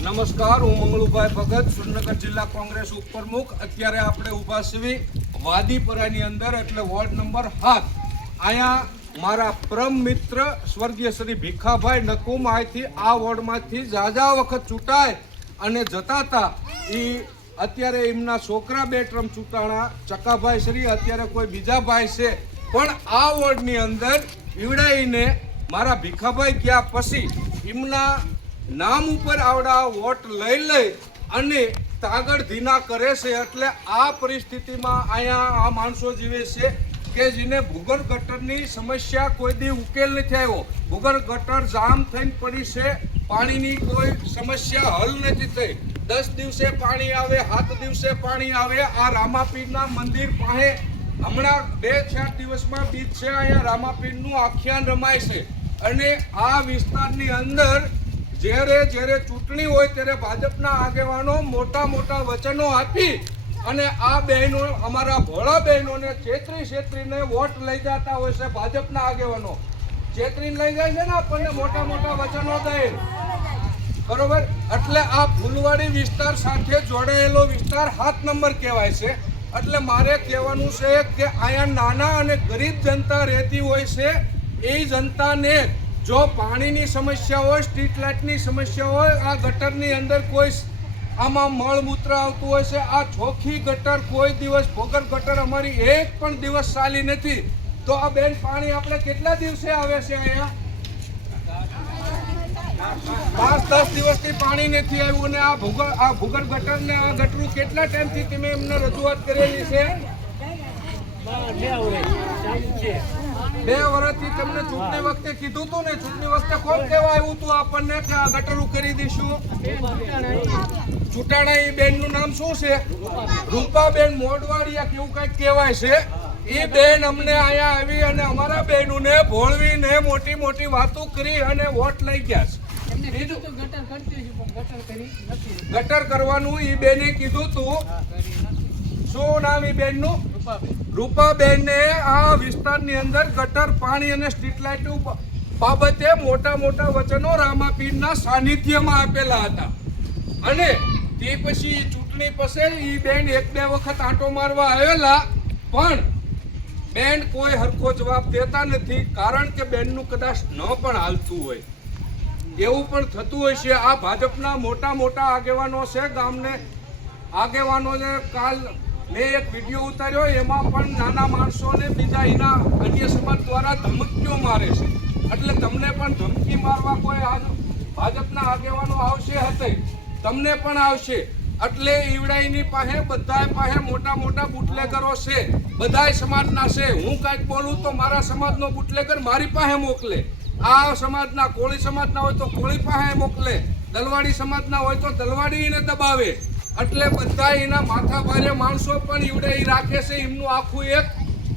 નમસ્કાર, હું મંગળુભાઈ ભગત, સુરનગર જિલ્લા કોંગ્રેસ ઉપપ્રમુખ. અત્યારે આપણે ઊભા છીએ વાદીપરાની અંદર, એટલે વોર્ડ નંબર 7. અહીંયા મારા પરમ મિત્ર સ્વર્ગીય શ્રી ભીખાભાઈ નકુમ અહીંથી આ વોર્ડમાંથી જાજા વખત ચૂંટાય અને જતા હતા. એ અત્યારે એમના છોકરા 2 ટર્મ ચૂંટાણા, ચકાભાઈ શ્રી, અત્યારે કોઈ બીજા ભાઈ છે. પણ આ વોર્ડની અંદર ઈવડાઈને મારા ભીખાભાઈ ગયા પછી એમના નામ ઉપર આવડા વોટ લઈ અને તાગડ ધીના કરે છે. એટલે આ પરિસ્થિતિમાં અહીંયા આ માણસો જીવે છે કે જેને ભૂગર્ભ ગટરની સમસ્યા કોઈ દી ઉકેલ નથી આવ્યો. ભૂગર્ભ ગટર જામ થઈને પડી છે, પાણીની કોઈ સમસ્યા હલ નથી થઈ. 10 દિવસે પાણી આવે, 7 દિવસે પાણી આવે. આ રામાપીરના મંદિર પાસે હમણાં 2-4 દિવસમાં બીજ છે, અહીંયા રામાપીરનું આખ્યાન રમાય છે. અને આ વિસ્તારની અંદર જ્યારે ચૂંટણી હોય ત્યારે ભાજપના આગેવાનો મોટા વચનો આપી અને આ બહેનો, અમારા ભોળા બહેનોને છેતરીને વોટ લઈ જતા હોય છે. ભાજપના આગેવાનો છેતરીને લઈ જાય છે ને આપણને મોટા વચનો દઈ, બરોબર. એટલે આ ફૂલવાડી વિસ્તાર સાથે જોડાયેલો વિસ્તાર 7 નંબર કહેવાય છે. એટલે મારે કહેવાનું છે કે અહીંયા નાના અને ગરીબ જનતા રહેતી હોય છે. એ જનતાને જો પાણીની સમસ્યા હોય, સ્ટ્રીટ લાઇટની સમસ્યા હોય, આ ગટરની અંદર કોઈ આમાં મળમૂત્ર આવતું હોય છે, આ ચોખ્ખી ગટર કોઈ દિવસ, ભૂગર્ભ ગટર અમારી એક પણ દિવસ ચાલી નથી. તો આ બેન પાણી આપણે કેટલા દિવસે આવે છે? અહીંયા 5-10 દિવસથી પાણી નથી આવ્યું. અને આ ભૂગર્ભ ગટર ને આ ગટરું કેટલા ટાઈમથી તમે એમને રજૂઆત કરેલી છે? 2 વર્ષથી તમને ચૂંટણી વખતે કીધું હતું ને? ચૂંટણી વખતે કોણ કહેવા આવ્યું હતું આપણને કે આ ગટરું કરી દઈશું? ચૂંટાણા. એ બેનનું નામ શું છે? રૂપાબેન મોડવાડિયા કેવું કંઈક કહેવાય છે. એ બેન અમને અહીંયા આવી અને અમારા બહેનોને ભોળવીને મોટી વાતો કરી અને વોટ લઈ ગયા છે. ગટર કરવાનું એ બેને કીધું હતું. શું નામ એ બેનનું? રૂપાબેનને આ વિસ્તારની અંદર ગટર, પાણી અને સ્ટ્રીટ લાઇટ બાબતે મોટા વચનો રામાપીરના સાનિધ્યમાં આપેલા હતા. અને તે પછી ચૂંટણી પછી એ બેન 1-2 વખત આંટો મારવા આવેલા, પણ બેન કોઈ હરખો જવાબ દેતા નથી. કારણ કે બેનનું કદાચ ન પણ હાલતું હોય, એવું પણ થતું હોય છે. આ ભાજપના મોટા આગેવાનો છે, ગામને આગેવાનોને કાલ મેં એક વિડીયો ઉતાર્યો, એમાં પણ નાના માણસોને બીજા એના અન્ય સમાજ દ્વારા ધમકીઓ મારે છે. એટલે તમને પણ ધમકી મારવા કોઈ ભાજપના આગેવાનો આવશે હતે, તમને પણ આવશે. એટલે ઈવડાઈની પાસે બધા પાસે મોટા બુટલેગરો છે, બધા સમાજના છે. હું કાંઈક બોલું તો મારા સમાજનો બુટલેગર મારી પાસે મોકલે, આ સમાજના, કોળી સમાજના હોય તો કોળી પાસે મોકલે, દલવાડી સમાજના હોય તો દલવાડી એને દબાવે. એટલે બધા એના માથા ભારે માણસો પણ ઈવડે રાખે છે. એમનું આખું એક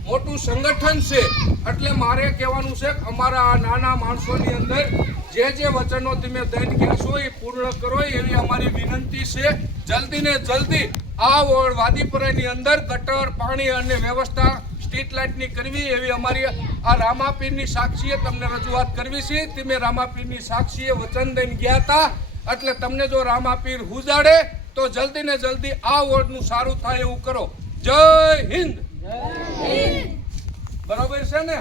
મોટું સંગઠન છે. એટલે મારે કહેવાનું છે કે અમારા આ નાના માણસોની અંદર જે વચનો તમે દઈને ગયા છો એ પૂર્ણ કરો, એવી અમારી વિનંતી છે. જલ્દી ને જલ્દી આ વાદીપરાની અંદર ગટર, પાણી અને વ્યવસ્થા સ્ટ્રીટ લાઇટની કરવી, એવી અમારી આ રામાપીરની સાક્ષીએ તમને રજૂઆત કરવી છે. તમે રામાપીરની સાક્ષીએ વચન દઈને ગયા હતા. એટલે તમને જો રામાપીર હુજાડે તો જલ્દી ને જલ્દી આ વોર્ડનું સારું થાય એવું કરો. જય હિન્દ. બરોબર છે ને?